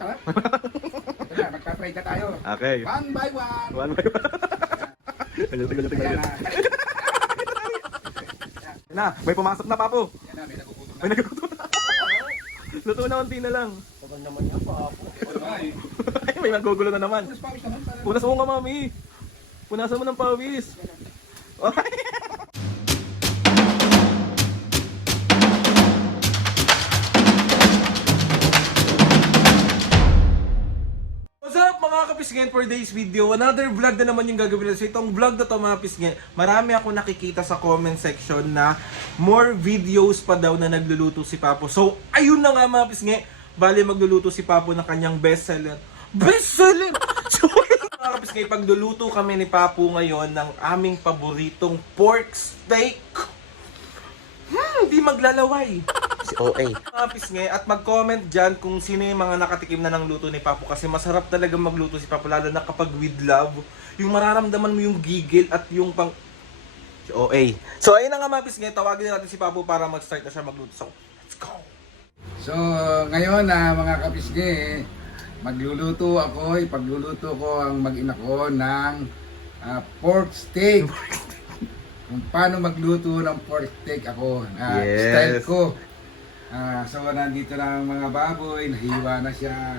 tara. Ito na, magpa-pray na tayo. Okay. One by one. One by one. Ayan na. Na, may pumasok na, Papo. Ayan na, may nagugutom na. May nagluto na. Luto na, unti na lang. Tagal naman yan, Papo. Ay, may magugulo na naman. Punas pawis naman. Para... Punas mo nga, mami. Punasan mo ng pawis. What's up mga kapisngin, for today's video? Another vlog na naman yung gagawin natin. So itong vlog na to mga kapisngin, marami ako nakikita sa comment section na more videos pa daw na nagluluto si Papo. So ayun na nga mga kapisngin, bali magluluto si Papo ng kanyang bestseller. Bestseller! So mga kapisngin, pagluluto kami ni Papo ngayon ng aming paboritong pork steak. Di maglalaway. Si OA. Mga pisngi, at mag-comment dyan kung sino yung mga nakatikim na ng luto ni Papo kasi masarap talaga magluto si Papo lalo na kapag with love. Yung mararamdaman mo yung gigil at yung pang... Si OA. So ayun na nga mga pisngi, tawagin na natin si Papo para mag-start na siya magluto. So, let's go! So, ngayon na mga kapisge, magluluto ako, ipagluluto ko ang mag-ina ko ng pork steak. Kung paano magluto ng pork steak ako, Yes. style ko. So, nandito na ang mga baboy, nahiwa na siya.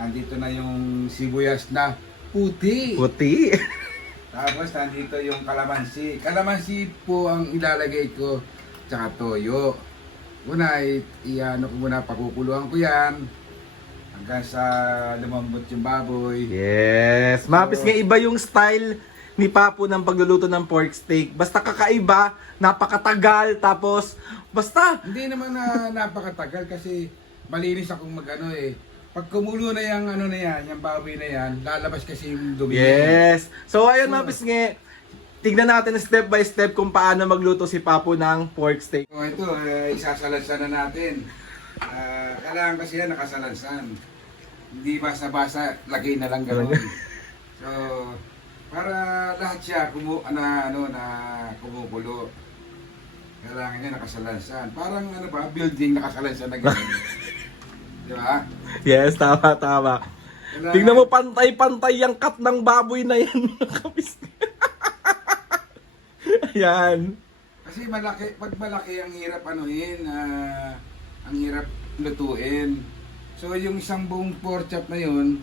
Nandito na yung sibuyas na puti. Puti! Tapos nandito yung kalamansi. Kalamansi po ang ilalagay ko, tsaka toyo. Una, i-ano ko muna, pakukuluan ko yan. Hanggang sa lumambot yung baboy. Yes! Mga pisngi, iba yung style ni Papo ng pagluluto ng pork steak. Basta kakaiba, napakatagal, tapos basta... Hindi naman na napakatagal kasi malinis akong mag-ano eh. Pag kumulo na yung ano na yan, yung baboy na yan, lalabas kasi yung dumi. Yes! So ayun mga pisngi, tignan natin step by step kung paano magluto si Papo ng pork steak. So ito, isasalansan na natin. Kailangan kasi yan nakasalansan. Hindi basa-basa, lagay na lang gano'n. So, para lahat siya kumukulo. Kailangan niya nakasalansan. Parang ano ba, building nakasalansan na gano'n. Di ba? Yes, tama, tama. Kailangan- Tingnan mo, pantay-pantay yung cut ng baboy na yan, mga kapisngi. Ayan. Kasi malaki, pag malaki ang hirap anuhin, ang hirap lutuin. So yung isang buong pork chop na yun,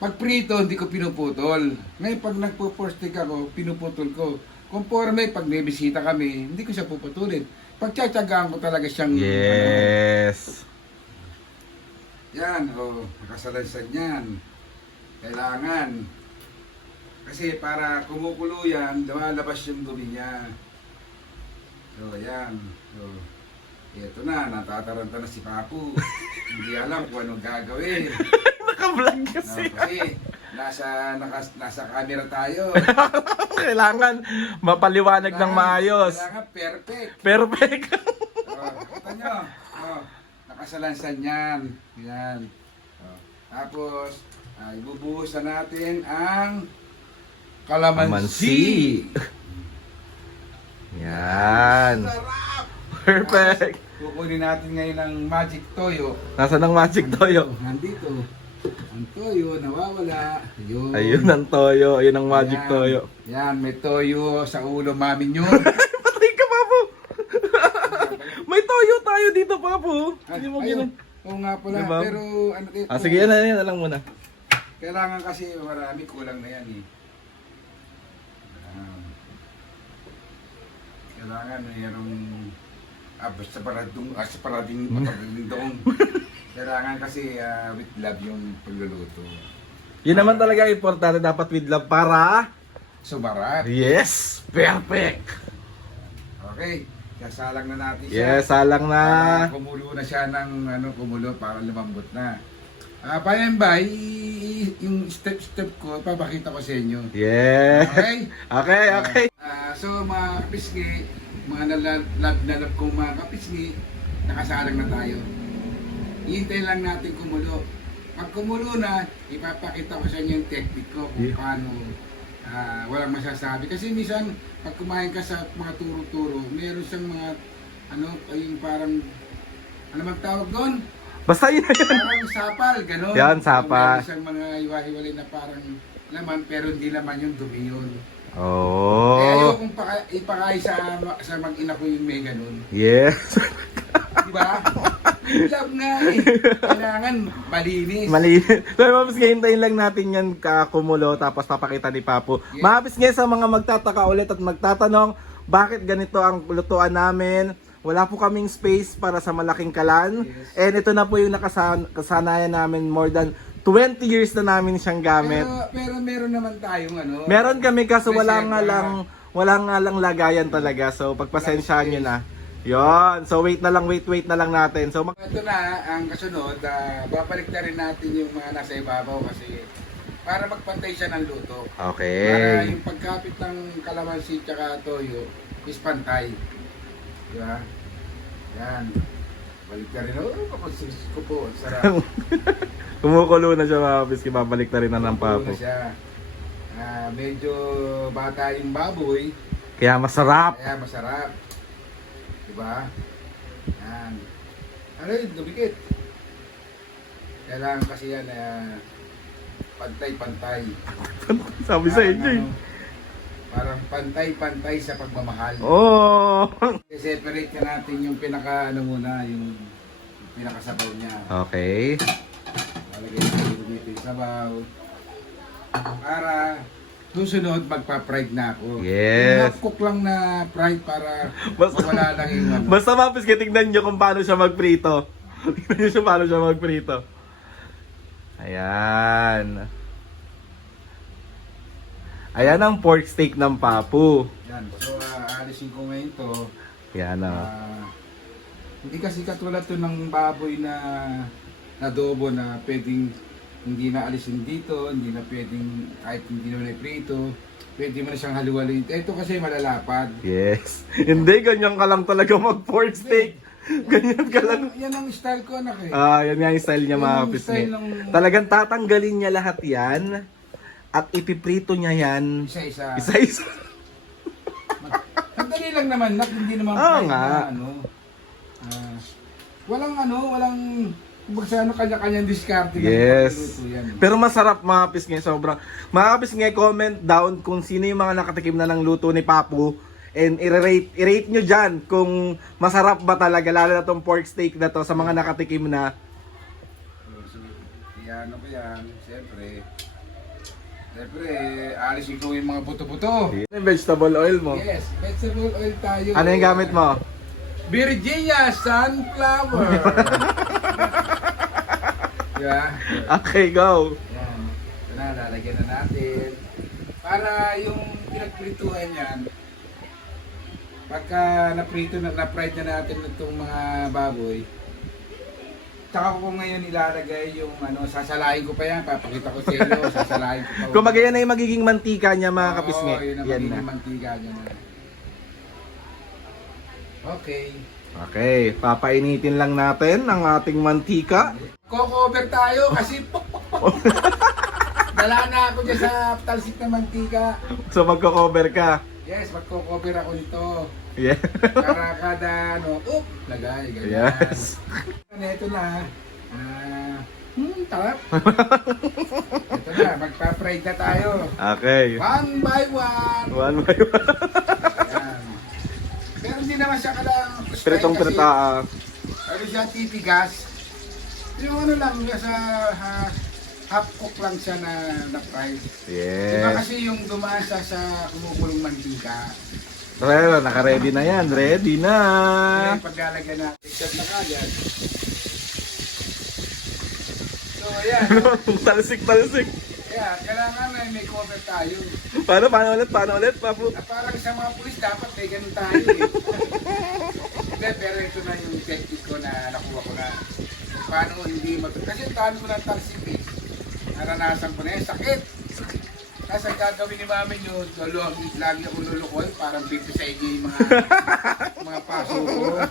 pag prito hindi ko pinuputol. Ngayon pag nagpo-pork steak ako, pinuputol ko. Conforme pag may bisita kami, hindi ko siya puputulin. Pagtsatsagaan ko talaga siyang... Yes. Yan, nakasalansan yan. Kailangan. Kasi para kumukulo yan, lumalabas yung dumi niya. So, yan. So, ito na, natataranta na si Papo. Hindi alam kung anong gagawin. Naka-vlog kasi. Kasi nasa camera tayo. Kailangan mapaliwanag ng maayos. Kailangan perfect. Perfect. Kita nyo. Nakasalansan yan. Yan. Tapos, ibubuhos na natin ang kalamansi. Yan. Sarap! Perfect. Kukunin natin ngayon ang magic toyo. Nasaan ang magic toyo? Nandito. Ang toyo, nawawala. Ayun. Ayun ang toyo. Ayun ang magic Yan. toyo. Yan, may toyo sa ulo mami nyo. Patay ka, Papo. May toyo tayo dito, Papo. Hindi mo Ayun. ginan. Oo nga pala. Diba? Pero ano Sige, yan na lang muna. kailangan kasi marami, kulang na yan eh. Kailangan mayroong separading doon. Kailangan kasi with love yung pagluluto. Yun naman talaga importante, dapat with love para... Sumarap. Yes! Perfect! Okay, sasalang na natin siya. Yes, salang na. Para kumulo na siya ng kumulo para lumambot na. By and by, yung step ko, papakita ko sa inyo. Yes! Okay? Okay, okay. So mga kapisgi, mga nalab kong mga kapisgi, nakasalang na tayo. Hintay lang natin kumulo. Pag kumulo na, ipapakita ko sa inyo yung technique ko kung paano walang masasabi. Kasi minsan, pag kumain ka sa mga turo-turo, meron siyang mga, yung parang, ano magtawag doon? Basta yun na yun. Parang sapal, gano'n. Yan, sapal. Meron siyang mga iwa-hiwalay na parang laman, pero hindi laman yung dumi yun. Kaya Oh. ayokong ipakain sa mag-ina ko yung may gano'n. Yes. Di ba? Love nga eh. Kailangan malinis. Mali. So, mga Paps, hintayin lang natin yan kakumulo tapos papakita ni Papu. Yes. Mga Paps, sa mga magtataka ulit at magtatanong, bakit ganito ang lutuan namin? Wala po kaming space para sa malaking kalan. Yes. And ito na po yung nakasanayan namin, more than 20 years na namin siyang gamit. Pero meron naman tayong ano. Meron kami kaso wala reserva. nga lang lagayan talaga. So pagpasensyahan nyo na. Yon. So wait na lang natin. So Ito na ang kasunod, babalik na rin natin yung mga nasa ibabaw kasi para magpantay siya ng luto. Para okay. yung pagkapit ng kalamansi tsaka toyo is pantay. Diba? Yan. Balik na rin. Oh, kapagsis ko po. Ang sarap. Kumukulo na siya, mga Paps. Babalik na rin na ng Puro Papu. na siya. Medyo bata yung baboy. Kaya masarap. Kaya masarap. Diba? Yan. Ano yun? Dumikit. Kailangan kasi yan pantay-pantay. Sabi sa inyo eh. Parang pantay-pantay sa pagmamahal. Oh. I-separate ka natin yung pinaka ano muna, yung pinakasabaw niya. Okay. Lalagay natin dito yung sabaw. Para susunod magpa-fried na ako. Yes. Half cook lang na fried para Basta- mawala lang yung ano. Basta, mga Paps, tingnan nyo kung paano siya magprito. Tingnan nyo siya paano siya magprito. Ayan. Ayan ang pork steak ng Papu. Yan. So, alisin ko ngayon to. Yan o. Hindi kasi katulad to ng baboy na adobo na pwedeng hindi na alisin dito, hindi na pwedeng kahit hindi na prito, pwede mo na siyang haluwalin. Ito kasi malalapad. Yes. Hindi, ganyan ka lang talaga mag pork steak. Ganyan ka lang. Yan ang style ko, anak eh. Yan nga yung style niya, Yan mga ang Paps. style ng Talagang tatanggalin niya lahat yan. At ipiprito niya yan. isa-isa. Isa-isa. Sandali lang naman, nak, hindi naman Oo fried nga. na ano. Walang kumbaga sa ano, kanya-kanyang diskarte. ng Yes. pagluluto yan. Pero masarap, mga Paps, sobrang. Mga Paps, comment down kung sino yung mga nakatikim na ng luto ni Papu. And i-rate nyo dyan kung masarap ba talaga, lalo na tong pork steak na to sa mga nakatikim na. So, ano ko yan, siyempre, alisin ko yung mga buto-buto. Ano yung vegetable oil mo? Yes, vegetable oil tayo. Ano yung gamit mo? Virginia Sunflower. Diba? Okay, go. Yan. Ito na, lalagyan na natin. Para yung pinagprituhan yan, pagka na-fried na natin itong mga baboy, tsaka ko ngayon ilalagay yung ano, sasalain ko pa yan, papakita ko sa inyo, sasalain ko pa. Kung yan na yung magiging mantika niya, mga Oo, kapisngi. yun ang Yan magiging na. mantika niya na. Okay. Okay, papainitin lang natin ang ating mantika. Cover tayo kasi pok pok pok. Dala na ako dyan sa talsik na mantika. So magko-cover ka. Yes, magko-cover ako nito. Yeah. Para kada ano, lagay, ganyan. Yes. Ito na. Tarap. Ito na, magpa-fried na tayo. Okay. One by one. One by one. Ayan. Pero hindi naman siya kalang Pritong prita. ano siya, titigas. Yung ano lang, sa half cook lang siya na fried. Diba Yes. kasi yung dumasa sa kumukulong mantika. Pero naka-ready na yan. Ready na. Kaya paglalagyan natin, shot na kagad. So ayan, Talsik. kaya kailangan na may cover tayo. Paano ulit, Papu? Na parang sa mga pulis dapat may ganun tayo eh. Hindi, pero ito na yung technique ko na nakuha ko na. Kung paano hindi kasi talo ko ng talsik eh. Naranasan ko na yan, sakit. Kasi ang gagawin ni mami nyo, lagi ako lulukol, parang bigto sa inyo yung mga paso ko.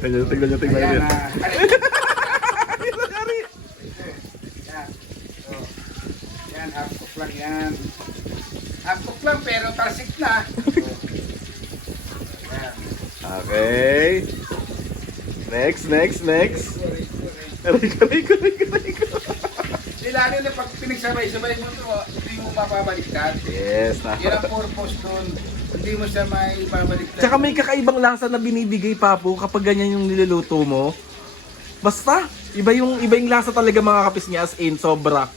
Tignan nyo. Ayan Yan. na. Yan. So, yan, half cook lang yan. Half cook lang pero talsik na. So, yan. Okay. Next. Sorry. Aray ko. Lalo na pag pinagsabay-sabay mo ito, hindi mo mapabaliktad. Yes. Yan ang purpose doon. Hindi mo siya may babaliktad. Tsaka may kakaibang lasa na binibigay Papo kapag ganyan yung niluluto mo. Basta, iba yung lasa talaga mga kapisngi as in, sobra.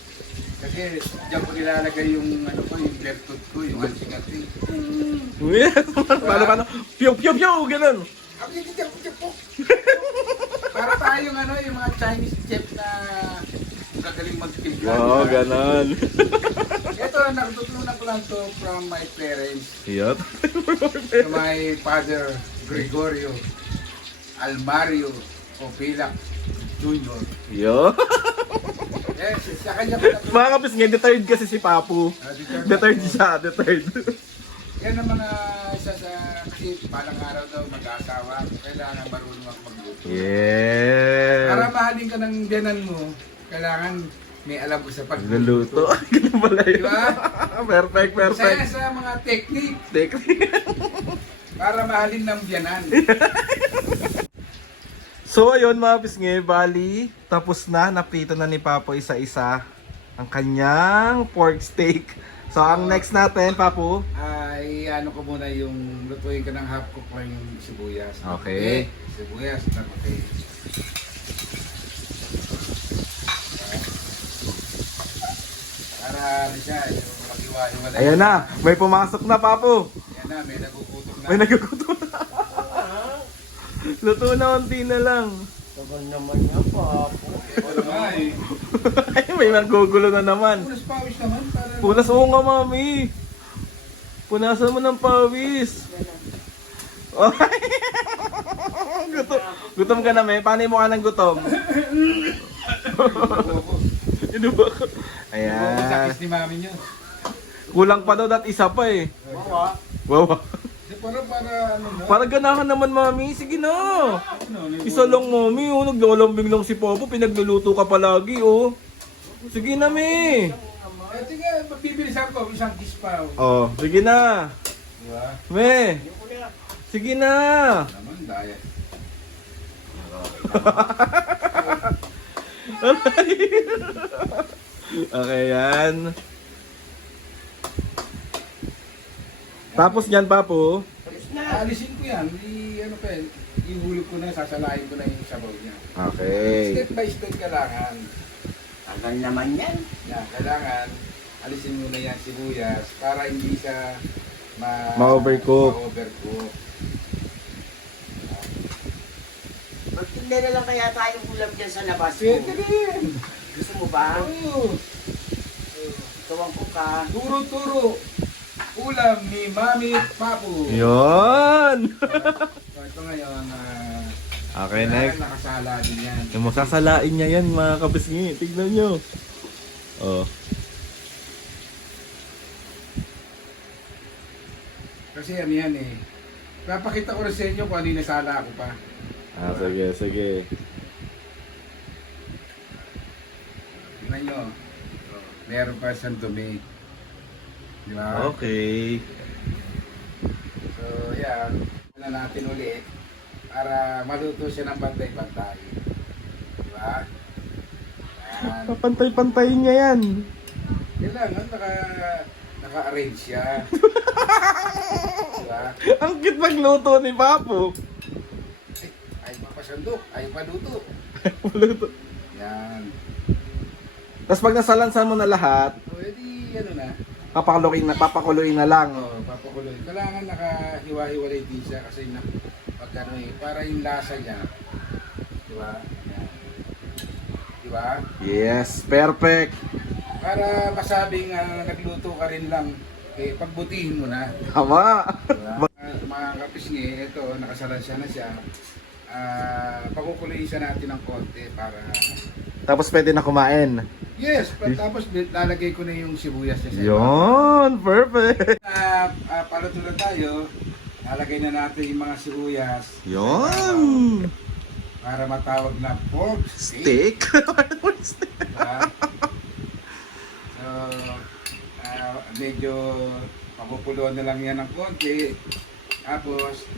Kasi diyan ko nilalagay yung ano ko, yung left tooth ko, yung anting-anting. Yes, paano? Piyo, ganun. Para tayong ano, yung mga Chinese chef na gagaling magtimpla. Wow, diba? ganun. Ito, natutunan ko lang to from my parents. Iyot. To my father, Gregorio Almario Opilac Jr. Yo. Yes, sa kanya ko natutunan. Mga kapisngi, deterred kasi si Papu. Deterred siya, deterred. Yan ang mga isa sa, kasi palang araw daw mag-asawa, kailangan marunong ako magluto. Yeah. Para mahalin ka ng biyanan mo, kailangan may alam ko sa Nagluluto. pagluluto. Ganun pala yun. Diba? Perfect. Saya sa mga technique para mahalin ng biyanan. So ayun mga pisngi, bali, tapos na, naprito na ni Papo isa-isa ang kanyang pork steak. So ang next natin, Papo. Ay, ano ko muna yung lutuin ka ng half cook lang yung sibuyas. Okay. Sibuyas na puti. Para ano siya, yung mag-iwa-iwalay. Ayan na, may pumasok na Papo. Ayan na, may nagugutom na. May nagugutom na. Luto na, unti na lang. Tagal naman niya, Papo. Wala nga eh. Ay, may nagugulo na naman. Punas pawis naman para... Punas mo nga, mami. Punasan mo ng pawis. Ay. Gutom ka na, may. Paano yung mukha ng gutom? Inuba ka. Ayan. Ayan. Sakis ni mami nyo. Kulang pa daw dat isa pa eh. Bawa. Wow. Para ano na? Para ganahan naman, mami. Sige na. Isa lang, mami. Oh. Naglalambing lang si Popo. Pinagluluto ka palagi, oh. Sige na, mi. Eh, sige, magbibilisan ko. Isang kiss pa. Oh, sige na. Diba? Me. Sige na. Naman, daya. Okay, yan. Tapos yan, Papo. Alisin ko yan. Ano pa yan? Ihulog ko na, sasalain ko na yung sabaw niya. Okay. Step by step kailangan. Tagal naman yan. Yan, kailangan alisin mo na yan sibuyas para hindi siya Ma-overcook. ma-overcook. Magtinda na lang kaya tayong ulam dyan sa labas mo. Pwede din. Gusto mo ba? Oo. Ikaw ang kuka. Turo-turo. Ulam ni Mami Papu. Yun. So, ito ngayon, Okay, next. nakasala din yan. Yung masasalain niya yan, mga kabisngi. Tignan nyo. Oh. Kasi ano yan eh. Papakita ko rin sa inyo kung ano yung nasala ko pa. Ah, sige. Tingnan nyo. Meron pa siyang dumi. Di ba? Okay. So, yan. Wala natin ulit para maluto siya ng pantay-pantay. Di ba? Yan. Papantay-pantayin niya yan. Yan lang, naka-arrange siya. Diba? Ang cute magluto ni Papo. Ay papasandok, ay paluto. Luto. Yan. Tapos pag nasalansan mo na lahat, Pwede, ano na. papakuluin na lang. Papakuloy. Kailangan nakahiwa-hiwalay din siya kasi pag ano eh, para yung lasa niya. Diba? Yan. Diba? Yes, perfect. Para masabing nagluto ka rin lang, eh, pagbutihin mo na. Tama. Diba? Mga kapisngi, ito, nakasalansya na siya. Pakukuloyin siya natin ng konti para... Tapos pwede na kumain. Yes, tapos lalagay ko na yung sibuyas niya sa ibabaw. Yun, perfect. Paluto na tayo. Lalagay na natin yung mga sibuyas. Yun. Para matawag na pork steak. Steak. Diba? So, medyo papupuluan na lang yan ng konti. Tapos,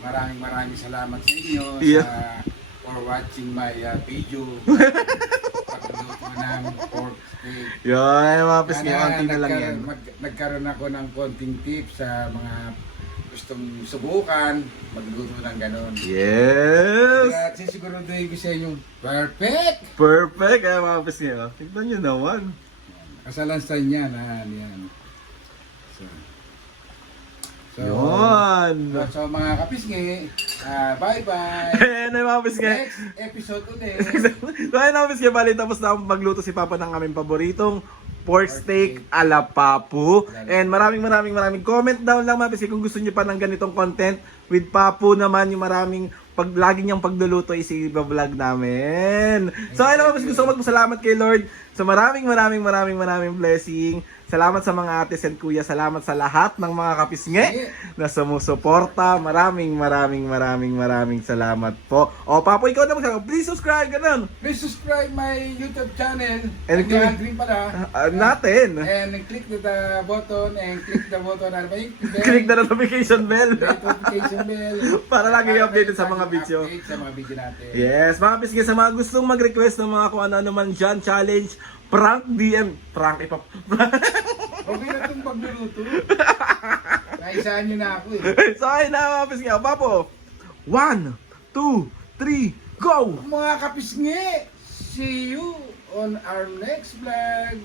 maraming salamat sa inyo Yeah. sa for watching my video. Pagluluto ng pork steak. Yun, mga pisngi, konti na lang yan. Nagkaroon ako ng konting tips sa mga gustong subukan magluto ng ganon. Yes! Kaya sisiguraduhin ko sa inyong perfect! Perfect, mga pisngi. Tignan nyo naman. Kasalansan yan, yan. Yun! So mga kapisngi, bye-bye! Ayan na mga pisngi. Next episode ulit! So ayun mga pisngi, bali tapos na magluto si Papa ng aming paboritong pork steak ala Papu. And maraming comment down lang mga pisngi kung gusto niyo pa ng ganitong content with Papu naman, yung maraming lagi niyang pagluluto is i-vlog namin. So ayun mga pisngi, gusto ko magpasalamat kay Lord sa maraming blessing. Salamat sa mga ates and kuya. Salamat sa lahat ng mga kapisngi na sumusuporta. Maraming salamat po. O, Papo, ikaw na magsasabi. Please subscribe, ganun. Please subscribe my YouTube channel. And Nag-green pala. Natin. And click the button and click the button. Ano ba yun? Click the notification bell. Notification bell. Para lagi updated sa mga video. Update sa mga video natin. Yes, mga kapisngi, sa mga gustong mag-request ng mga kung ano-ano man dyan, challenge, prank, DM, prank, Okay na itong pagluluto. Naisaan nyo na ako eh. So, ayun na mga kapisngi. O, Papo, 1, 2, 3, go! Mga kapisngi, see you on our next vlog.